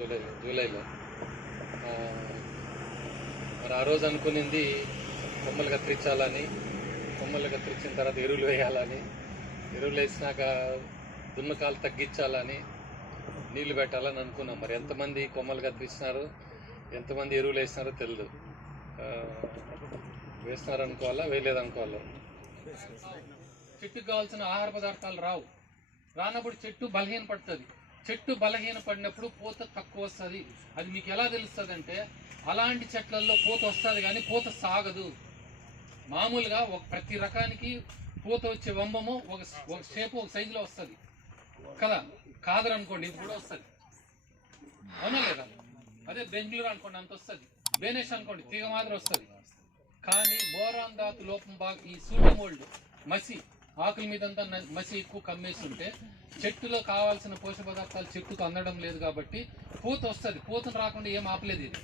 జూలైలో మరి ఆ రోజు అనుకునింది కొమ్మలు కత్తిరించాలని, కొమ్మలు కత్తిరించిన తర్వాత ఎరువులు వేయాలని, ఎరువులు వేసినాక దున్నకాలు తగ్గించాలని, నీళ్లు పెట్టాలని అనుకున్నాం. మరి ఎంతమంది కొమ్మలు కత్తిరించినారు, ఎంతమంది ఎరువులు వేసినారో తెలియదు. వేసినారు అనుకోవాలా, వేయలేదనుకోవాలా. చెట్టుకు కావాల్సిన ఆహార పదార్థాలు రానప్పుడు చెట్టు బలహీన పడుతుంది. చెట్టు బలహీన పడినప్పుడు పూత తక్కువ వస్తుంది. అది మీకు ఎలా తెలుస్తుంది అంటే, అలాంటి చెట్లలో పూత వస్తుంది కానీ పూత సాగదు. మామూలుగా ప్రతి రకానికి పూత వచ్చే వంబము ఒక షేపు ఒక సైజులో వస్తుంది కదా. కాదరు అనుకోండి, ఇది కూడా వస్తుంది, అవునా లేదా? అదే బెంగళూరు అనుకోండి, అంత వస్తుంది. బేనేష్ అనుకోండి, తీగ మాదిరి వస్తుంది. కానీ బోరాన్ ధాతు లోపం బాగా, ఈ సూటి మోల్డ్ మసి ఆకుల మీదంతా మసి ఎక్కువ కమ్మేస్తుంటే చెట్టులో కావాల్సిన పోషక పదార్థాలు చెట్టుకు అందడం లేదు. కాబట్టి పూత వస్తుంది. పూతను రాకుండా ఏం ఆపలేదు. ఇది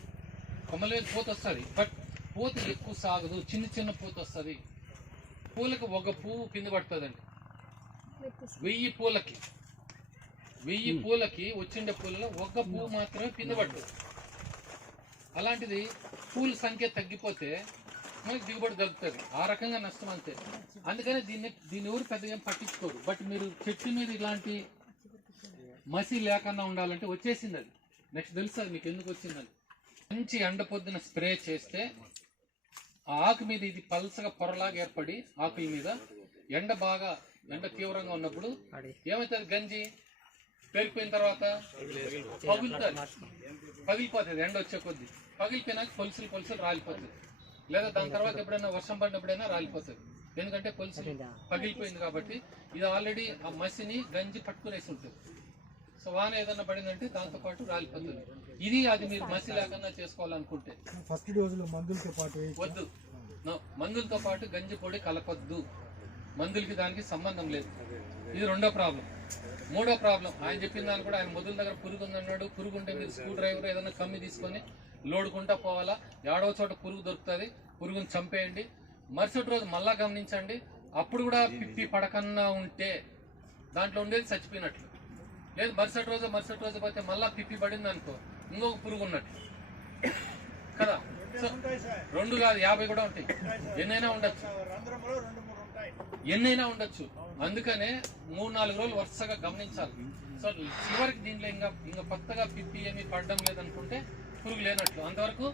కొమ్మల మీద పూత వస్తుంది, బట్ పూత ఎక్కువ సాగదు. చిన్న చిన్న పూత వస్తుంది. పూలకు ఒక పువ్వు కింద పడుతుందండి. 1000 పూలకి వచ్చిండే పూలలో ఒక పువ్వు మాత్రమే కింద పడుతుంది. అలాంటిది పూల సంఖ్య తగ్గిపోతే మనకి దిగుబడి తగ్గుతుంది. ఆ రకంగా నష్టం అంతే. అందుకని దీన్ని ఎవరు పెద్దగా ఏం పట్టించుకోరు. బట్ మీరు చెట్టు మీద ఇలాంటి మసి లేకుండా ఉండాలంటే వచ్చేసింది. అది నెక్స్ట్ తెలుస్తుంది మీకు ఎందుకు వచ్చిందని. మంచి ఎండ పొద్దున స్ప్రే చేస్తే ఆ ఆకు మీద ఇది పల్సగా పొరలాగా ఏర్పడి ఆకుల మీద ఎండ తీవ్రంగా ఉన్నప్పుడు ఏమవుతుంది, గంజి పెరిగిపోయిన తర్వాత పగిలిపోతుంది. ఎండ వచ్చే కొద్దీ పగిలిపోయినాక పొలుసులు రాలిపోతుంది. లేదా దాని తర్వాత ఎప్పుడైనా వర్షం పడినప్పుడైనా రాలిపోతుంది. ఎందుకంటే పొలుసు పగిలిపోయింది కాబట్టి. ఇది ఆల్రెడీ ఆ మసిని గంజి పట్టుకునేసి ఉంటుంది. సో వాన ఏదన్నా పడిందంటే దాంతో పాటు రాలిపోతుంది. అది మీరు మసి లేకుండా చేసుకోవాలనుకుంటే ఫస్ట్ డోసులో మందులతో పాటు వద్దు. మందులతో పాటు గంజి పొడి కలపొద్దు. మందులకి దానికి సంబంధం లేదు. ఇది రెండో ప్రాబ్లం. మూడో ప్రాబ్లం, ఆయన చెప్పిన దాన్ని కూడా, ఆయన మొదల దగ్గర పురుగు ఉందన్నాడు. పురుగు ఉంటే మీరు స్క్రూ డ్రైవర్ ఏదైనా కమ్మి తీసుకొని లోడుకుంటా పోవాలా. ఏడవ చోట పురుగు దొరుకుతుంది, పురుగుని చంపేయండి. మరుసటి రోజు మళ్ళా గమనించండి. అప్పుడు కూడా పిప్పి పడకన్నా ఉంటే దాంట్లో ఉండేది చచ్చిపోయినట్లు. లేదు మరుసటి రోజు పోతే మళ్ళా పిప్పి పడింది అనుకో, ఇంకొక పురుగు ఉన్నట్లు కదా. సో 2 కాదు 50 కూడా ఉంటాయి. ఎన్నైనా ఉండొచ్చు. అందుకనే 3-4 రోజులు వరుసగా గమనించాలి. సో చివరికి దీంట్లో ఇంకా కొత్తగా పిప్పి ఏమి పడడం లేదనుకుంటే పురుగు లేనట్లు. అంతవరకు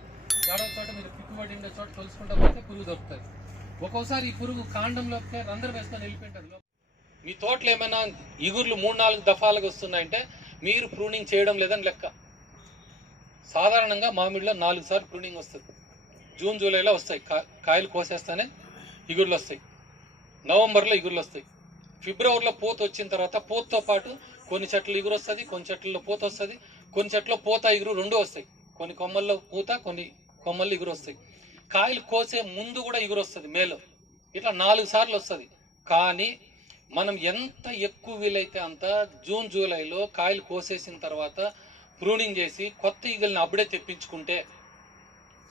ఏడవ చోట మీరు పిప్పి పడి ఉండే చోట తొలుసుకుంటా పోతే పురుగు దొరుకుతుంది. ఒక్కోసారి ఈ పురుగు కాండంలోకి రంధ్రం వేసుకొని వెళ్ళిపోయింటుంది. మీ తోటలో ఏమైనా ఇగుర్లు 3-4 దఫాలుగా వస్తున్నాయంటే మీరు ప్రూనింగ్ చేయడం లేదని లెక్క. సాధారణంగా మామిడిలో 4 సార్లు ప్రూనింగ్ వస్తుంది. జూన్ జూలైలో వస్తాయి. కాయలు కోసేస్తానే ఇగుర్లు వస్తాయి. నవంబర్లో ఇగుర్లు వస్తాయి. ఫిబ్రవరిలో పూత వచ్చిన తర్వాత పూతతో పాటు కొన్ని చెట్లు ఇగురు వస్తుంది, కొన్ని చెట్లలో పూత వస్తుంది, కొన్ని చెట్ల పూత ఇగురు 2 వస్తాయి. కొన్ని కొమ్మల్లో పూత, కొన్ని కొమ్మల్లో ఇగురు వస్తాయి. కాయలు కోసే ముందు కూడా ఇగురు వస్తుంది మేలో. ఇట్లా 4 సార్లు వస్తుంది. కానీ మనం ఎంత ఎక్కువ వీలైతే అంత జూన్ జూలైలో కాయలు కోసేసిన తర్వాత ప్రూనింగ్ చేసి కొత్త ఈగుల్ని అప్పుడే తెప్పించుకుంటే,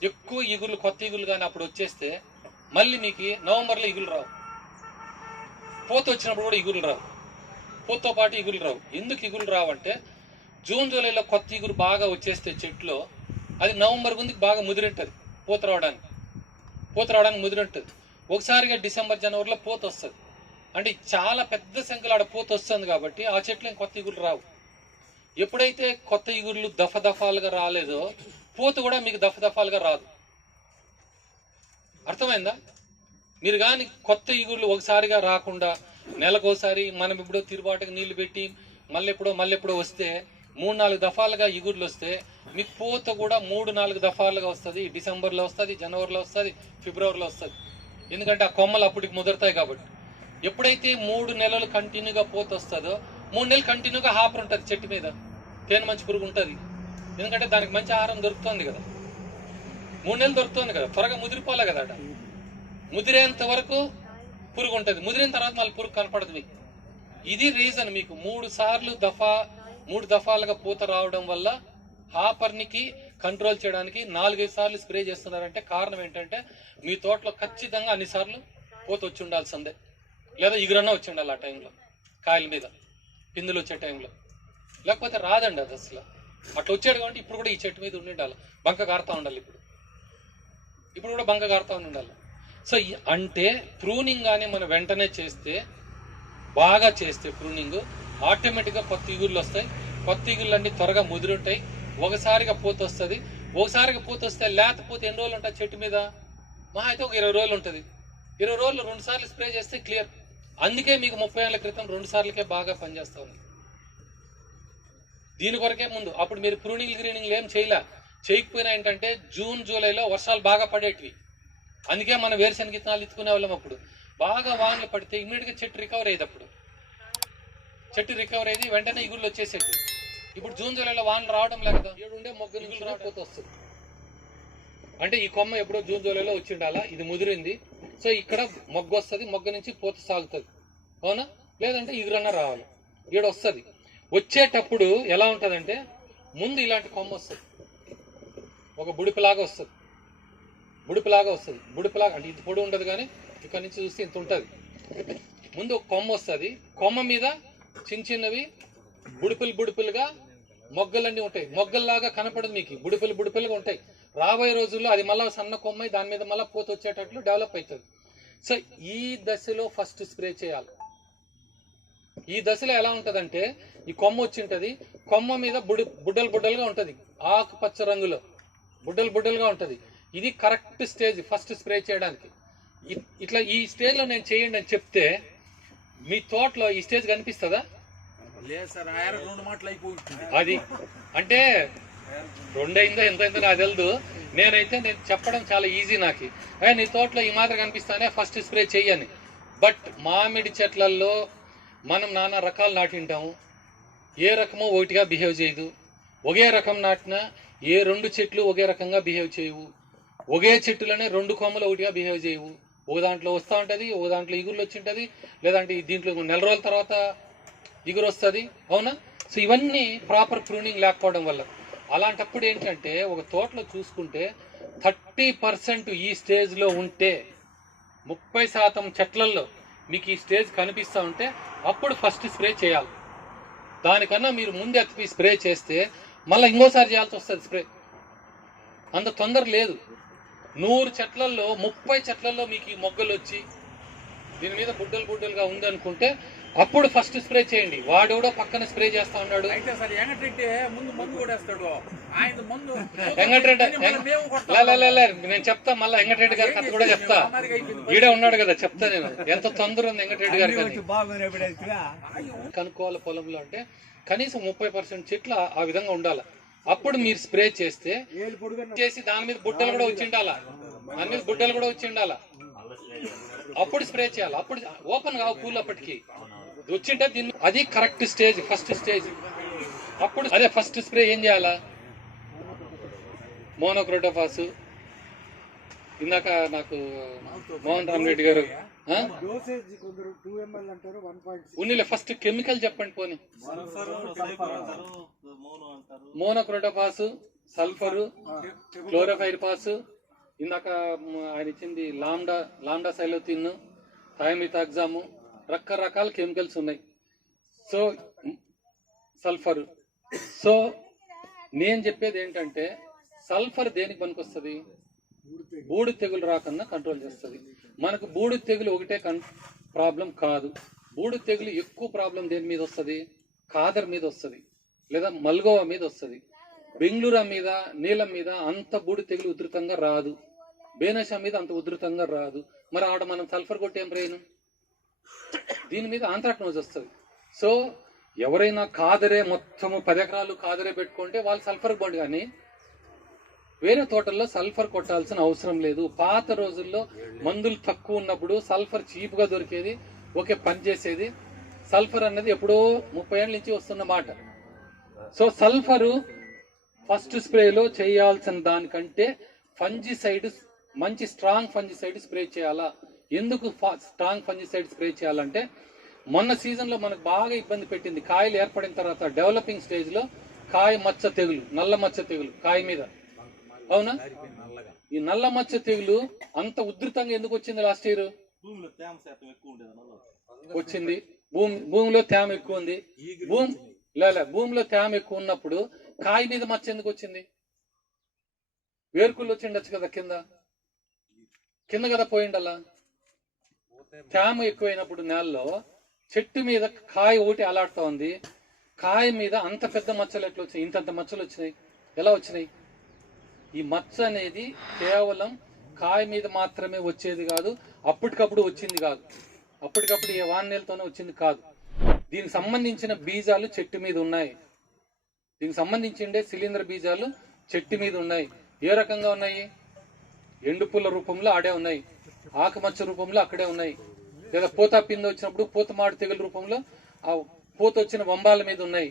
ఎక్కువ ఈగులు కొత్త ఈగులు కానీ అప్పుడు వచ్చేస్తే మళ్ళీ మీకు నవంబర్లో ఈగులు రావు. పూత వచ్చినప్పుడు కూడా ఈగులు రావు. పూతతో పాటు ఈగులు రావు. ఎందుకు ఈగులు రావంటే, జూన్ జూలైలో కొత్త ఈగురు బాగా వచ్చేస్తే చెట్లో అది నవంబర్ ముందుకు బాగా ముదిరింటుంది. పూత రావడానికి ముదిరింటుంది. ఒకసారిగా డిసెంబర్ జనవరిలో పూత వస్తుంది. అంటే చాలా పెద్ద సంఖ్యలో ఆడ పూత వస్తుంది కాబట్టి ఆ చెట్లు కొత్త ఈగులు రావు. ఎప్పుడైతే కొత్త ఈగుర్లు దఫాలుగా రాలేదో పూత కూడా మీకు దఫాలుగా రాదు. అర్థమైందా? మీరు కానీ కొత్త ఈగుర్లు ఒకసారిగా రాకుండా నెలకోసారి మనం ఇప్పుడు తిరుబాటుకు నీళ్లు పెట్టి మళ్ళీ ఎప్పుడో వస్తే 3-4 దఫాలుగా ఈగుర్లు వస్తే మీకు పూత కూడా 3-4 దఫాలుగా వస్తుంది. డిసెంబర్లో వస్తుంది, జనవరిలో వస్తుంది, ఫిబ్రవరిలో వస్తుంది. ఎందుకంటే ఆ కొమ్మలు అప్పటికి ముదురుతాయి కాబట్టి. ఎప్పుడైతే 3 నెలలు కంటిన్యూగా పూత వస్తుందో 3 నెలలు కంటిన్యూగా హాపర్ ఉంటుంది చెట్టు మీద. తేనె మంచి పురుగు ఉంటుంది. ఎందుకంటే దానికి మంచి ఆహారం దొరుకుతుంది కదా. 3 నెలలు దొరుకుతుంది కదా, త్వరగా ముదిరిపోలే కదా. అట ముదిరేంత వరకు పురుగు ఉంటుంది. ముదిరిన తర్వాత మళ్ళీ పురుగు కనపడదు మీకు. ఇది రీజన్. మీకు 3 దఫాలుగా పూత రావడం వల్ల హాపర్నికి కంట్రోల్ చేయడానికి 4-5 సార్లు స్ప్రే చేస్తున్నారంటే కారణం ఏంటంటే, మీ తోటలో ఖచ్చితంగా అన్ని సార్లు పూత వచ్చి ఉండాల్సిందే, లేదా ఇగురన్నా వచ్చి ఉండాలి ఆ టైంలో, కాయల మీద పిందులు వచ్చే టైంలో. లేకపోతే రాదండి అది అసలు. అట్లా వచ్చాడు కాబట్టి ఇప్పుడు కూడా ఈ చెట్టు మీద ఉండి ఉండాలి, బంక కారుతా ఉండాలి. ఇప్పుడు కూడా బంక కారుతా ఉండాలి. సో అంటే ప్రూనింగ్ కానీ మనం వెంటనే చేస్తే, బాగా చేస్తే ప్రూనింగ్, ఆటోమేటిక్గా కొత్త ఇగుళ్ళు వస్తాయి. కొత్త ఇగుళ్ళు అన్నీ త్వరగా ముదిరుంటాయి. ఒకసారిగా పూత వస్తుంది. ఒకసారిగా పూత వస్తే లేకపోతే ఎన్ని రోజులు ఉంటుంది చెట్టు మీద? మా అయితే ఒక 20 రోజులు ఉంటుంది. 20 రోజులు 2 సార్లు స్ప్రే చేస్తే క్లియర్. అందుకే మీకు 30 ఏళ్ల క్రితం 2 సార్లకే బాగా పనిచేస్తా ఉంది. దీని కొరకే ముందు అప్పుడు మీరు ప్రూనింగ్ గ్రీనింగ్ ఏం చేయకపోయినా ఏంటంటే జూన్ జూలైలో వర్షాలు బాగా పడేటివి. అందుకే మనం వేరుశనగ విత్తనాలు ఎత్తుకునే వాళ్ళం. అప్పుడు బాగా వానలు పడితే ఇమ్మీడియట్గా చెట్టు రికవర్ అయ్యేది. అప్పుడు చెట్టు రికవర్ అయ్యేది, వెంటనే ఇగుళ్ళు వచ్చేసేది. ఇప్పుడు జూన్ జూలైలో వానలు రావడం లేదు. ఏడుండే మొగ్గ నుంచి రాకపోతే వస్తుంది. అంటే ఈ కొమ్మ ఎప్పుడో జూన్ జూలైలో వచ్చి ఉండాలా, ఇది ముదిరింది. సో ఇక్కడ మొగ్గ వస్తుంది, మొగ్గ నుంచి పూత సాగుతుంది. అవునా? లేదంటే ఇగురన్నా రావాలి. ఈడ వస్తుంది. వచ్చేటప్పుడు ఎలా ఉంటుందంటే ముందు ఇలాంటి కొమ్మ వస్తుంది, ఒక బుడిపిలాగా వస్తుంది. బుడిపిలాగా అంటే ఇంత పొడి ఉండదు, కానీ ఇక్కడ నుంచి చూస్తే ఇంత ఉంటుంది. ముందు ఒక కొమ్మ వస్తుంది. కొమ్మ మీద చిన్నవి బుడిపిలుగా మొగ్గలన్నీ ఉంటాయి. మొగ్గల్లాగా కనపడదు మీకు, బుడిపిలుగా ఉంటాయి. రాబోయే రోజుల్లో అది మళ్ళీ సన్న కొమ్మ, దాని మీద మళ్ళీ పూత వచ్చేటట్లు డెవలప్ అవుతుంది. సో ఈ దశలో ఫస్ట్ స్ప్రే చేయాలి. ఈ దశలో ఎలా ఉంటుందంటే ఈ కొమ్మ వచ్చి ఉంటుంది, కొమ్మ మీద బుడ్డలుగా ఉంటుంది, ఆకుపచ్చ రంగులో బుడ్డలుగా ఉంటుంది. ఇది కరెక్ట్ స్టేజ్ ఫస్ట్ స్ప్రే చేయడానికి. ఇట్లా ఈ స్టేజ్లో నేను చేయండి అని చెప్తే మీ తోటలో ఈ స్టేజ్ కనిపిస్తుందా? అది అంటే 2 అయిందో ఎంత అయిందో నాకు తెలియదు. నేను చెప్పడం చాలా ఈజీ. నాకు నీ తోటలో ఈ మాత్రం కనిపిస్తానే ఫస్ట్ స్ప్రే చెయ్యని. బట్ మామిడి చెట్లల్లో మనం నానా రకాలు నాటింటాము. ఏ రకమో ఒకటిగా బిహేవ్ చేయదు. ఒకే రకం నాటినా ఏ 2 చెట్లు ఒకే రకంగా బిహేవ్ చేయవు. ఒకే చెట్టులోనే 2 కొమ్మలు ఒకటిగా బిహేవ్ చేయవు. ఒక దాంట్లో వస్తూ ఉంటుంది, ఒక దాంట్లో ఇగురు వచ్చి ఉంటుంది, లేదంటే దీంట్లో నెల రోజుల తర్వాత ఇగురు వస్తుంది. అవునా? సో ఇవన్నీ ప్రాపర్ ప్రూనింగ్ లేకపోవడం వల్ల. అలాంటప్పుడు ఏంటంటే ఒక తోటలో చూసుకుంటే 30% ఈ స్టేజ్లో ఉంటే 30% చెట్లల్లో మీకు ఈ స్టేజ్ కనిపిస్తూ ఉంటే అప్పుడు ఫస్ట్ స్ప్రే చేయాలి. దానికన్నా మీరు ముందు ఎత్తి స్ప్రే చేస్తే మళ్ళీ ఇంకోసారి చేయాల్సి వస్తుంది స్ప్రే. అంత తొందర లేదు. 100 చెట్లల్లో 30 చెట్లల్లో మీకు ఈ మొగ్గలు వచ్చి దీని మీద బుడ్డలుగా ఉందనుకుంటే అప్పుడు ఫస్ట్ స్ప్రే చేయండి. వాడు కూడా పక్కన స్ప్రే చేస్తా ఉన్నాడు. నేను చెప్తా మళ్ళీ వెంకటరెడ్డి గారి కథ కూడా చెప్తా. ఈడే ఉన్నాడు కదా, చెప్తా నేను ఎంత తొందర ఉంది వెంకటరెడ్డి గారికి కనుక్కోవాలి. పొలంలో అంటే కనీసం 30% చెట్లు ఆ విధంగా ఉండాలి. అప్పుడు మీరు స్ప్రే చేస్తే దాని మీద బుట్టలు కూడా వచ్చి ఉండాలా. అప్పుడు స్ప్రే చేయాలి. అప్పుడు ఓపెన్ కావు పూలు అప్పటికి వచ్చింటే దీన్ని అది కరెక్ట్ స్టేజ్, ఫస్ట్ స్టేజ్. అప్పుడు అదే ఫస్ట్ స్ప్రే ఏం చేయాలా? మోనోక్రోటోఫాస్. ఇందాక నాకు మోహన్ రామరెడ్డి గారు ఉన్నిలే ఫస్ట్ కెమికల్ చెప్పండి. పోనీ మోనోక్రోటోఫాస్, సల్ఫరు, క్లోరోఫైరిపాస్, ఇందాక ఆయన ఇచ్చింది లాండా సైలోథిన్, థైమిథాక్సాము, రకరకాల కెమికల్స్ ఉన్నాయి. So sulphur. సో నేను చెప్పేది ఏంటంటే సల్ఫర్ దేనికి పనికొస్తుంది? బూడిద తెగులు రాకుండా కంట్రోల్ చేస్తుంది. మనకు బూడిద తెగులు ఒకటే ప్రాబ్లం కాదు. బూడిద తెగులు ఎక్కువ ప్రాబ్లం దేని మీద వస్తుంది? కాదర్ మీద వస్తుంది, లేదా మల్గోవా మీద వస్తుంది. బెంగళూరు మీద, నీలం మీద అంత బూడిద తెగులు ఉధృతంగా రాదు. బేనషా మీద అంత ఉధృతంగా రాదు. మరి ఆడ మనం సల్ఫర్ కొట్టేం ప్రయోజనం? దీని మీద ఆంథ్రాక్నోజ్ వస్తుంది. సో ఎవరైనా కాదరే మొత్తము 10 ఎకరాలు కాదరే పెట్టుకుంటే వాళ్ళు సల్ఫర్ బండి, కానీ వేరే తోటల్లో సల్ఫర్ కొట్టాల్సిన అవసరం లేదు. పాత రోజుల్లో మందులు తక్కువ ఉన్నప్పుడు సల్ఫర్ చీప్గా దొరికేది, ఓకే పనిచేసేది. సల్ఫర్ అన్నది ఎప్పుడో 30 ఏళ్ళ నుంచి వస్తున్న మాట. సో సల్ఫరు ఫస్ట్ స్ప్రేలో చేయాల్సిన దానికంటే ఫంజిసైడ్, మంచి స్ట్రాంగ్ ఫంజిసైడ్ స్ప్రే చేయాలా. ఎందుకు స్ట్రాంగ్ ఫంజిసైడ్ స్ప్రే చేయాలంటే మొన్న సీజన్లో మనకు బాగా ఇబ్బంది పెట్టింది. కాయలు ఏర్పడిన తర్వాత డెవలపింగ్ స్టేజ్లో కాయ మచ్చ తెగులు, నల్ల మచ్చ తెగులు కాయ మీద. అవునా? ఈ నల్ల మచ్చ తెగులు అంత ఉధృతంగా ఎందుకు వచ్చింది? లాస్ట్ ఇయర్ వచ్చింది. భూమిలో తేమ ఎక్కువ ఉంది. భూమిలో తేమ ఎక్కువ ఉన్నప్పుడు కాయ మీద మచ్చ ఎందుకు వచ్చింది? వేరుకుళ్ళు వచ్చిండొచ్చు కదా, కింద కదా పోయిండల్లా. తేమ ఎక్కువైనప్పుడు నేలలో చెట్టు మీద కాయ ఒకటి అలాడుతూ ఉంది, కాయ మీద అంత పెద్ద మచ్చలు ఎట్లా వచ్చినాయి? ఇంతంత మచ్చలు వచ్చినాయి, ఎలా వచ్చినాయి? ఈ మచ్చ అనేది కేవలం కాయ మీద మాత్రమే వచ్చేది కాదు, అప్పటికప్పుడు వచ్చింది కాదు, అప్పటికప్పుడు ఏ వానీలతోనే వచ్చింది కాదు. దీనికి సంబంధించిన బీజాలు చెట్టు మీద ఉన్నాయి, దీనికి సంబంధించిండే శిలీంధ్ర బీజాలు చెట్టు మీద ఉన్నాయి. ఏ రకంగా ఉన్నాయి? ఎండుపుల్ల రూపంలో ఆడే ఉన్నాయి, ఆకుమచ్చ రూపంలో అక్కడే ఉన్నాయి, లేదా పూత పిండి వచ్చినప్పుడు పూతమాడు తెగులు రూపంలో ఆ పూత వచ్చిన వంబాల మీద ఉన్నాయి.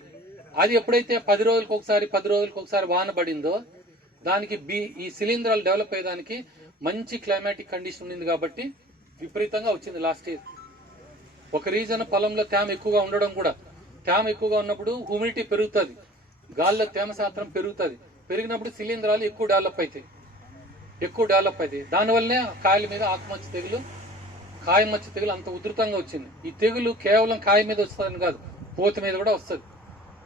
అది ఎప్పుడైతే 10 రోజులకు ఒకసారి వాన పడిందో దానికి ఈ శిలీంధ్రాలు డెవలప్ అయ్యేదానికి మంచి క్లైమాటిక్ కండిషన్ ఉంది కాబట్టి విపరీతంగా వచ్చింది లాస్ట్ ఇయర్. ఒక రీజన్ పొలంలో తేమ ఎక్కువగా ఉండడం కూడా. తేమ ఎక్కువగా ఉన్నప్పుడు హ్యూమిడిటీ పెరుగుతుంది, గాల్లో తేమ శాతం పెరుగుతుంది, పెరిగినప్పుడు శిలీంధ్రాలు ఎక్కువ డెవలప్ అవుతాయి. దానివల్లనే కాయల మీద ఆకుమచ్చ తెగులు, కాయ మచ్చ తెగులు అంత ఉధృతంగా వచ్చింది. ఈ తెగులు కేవలం కాయ మీద వస్తుందని కాదు, పూత మీద కూడా వస్తుంది.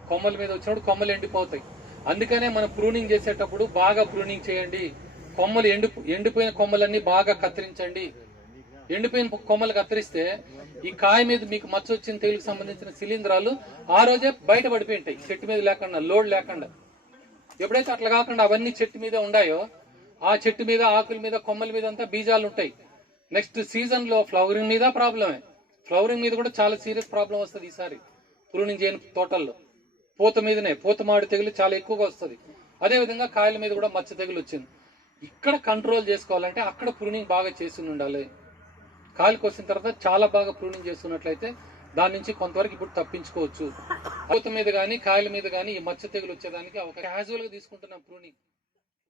కొమ్మల మీద వచ్చినప్పుడు కొమ్మలు ఎండిపోతాయి. అందుకనే మనం ప్రూనింగ్ చేసేటప్పుడు బాగా ప్రూనింగ్ చేయండి. కొమ్మలు ఎండిపోయిన కొమ్మలన్నీ బాగా కత్తిరించండి. ఎండిపోయిన కొమ్మలు కత్తిరిస్తే ఈ కాయ మీద మీకు మచ్చ వచ్చిన తెగులుకు సంబంధించిన శిలీంధ్రాలు ఆ రోజే బయట పడిపోయి ఉంటాయి, చెట్టు మీద లేకుండా, లోడ్ లేకుండా. ఎప్పుడైతే అట్లా కాకుండా అవన్నీ చెట్టు మీద ఉన్నాయో ఆ చెట్టు మీద, ఆకుల మీద, కొమ్మల మీద అంతా బీజాలు ఉంటాయి. నెక్స్ట్ సీజన్ లో ఫ్లవరింగ్ మీద ప్రాబ్లమే, ఫ్లవరింగ్ మీద కూడా చాలా సీరియస్ ప్రాబ్లం వస్తుంది ఈసారి ప్రూనింగ్ చేయని తోటల్లో. పూత మీదనే పూతమాడి తెగులు చాలా ఎక్కువగా వస్తుంది. అదేవిధంగా కాయల మీద కూడా మచ్చ తెగులు వచ్చింది. ఇక్కడ కంట్రోల్ చేసుకోవాలంటే అక్కడ ప్రూనింగ్ బాగా చేసి ఉండాలి. కాయలకు వచ్చిన తర్వాత చాలా బాగా ప్రూనింగ్ చేస్తున్నట్లయితే దాని నుంచి కొంతవరకు ఇప్పుడు తప్పించుకోవచ్చు. పూత మీద కానీ కాయల మీద కానీ ఈ మచ్చ తెగులు వచ్చేదానికి ఒక క్యాజువల్ గా తీసుకుంటున్నాం ప్రూనింగ్.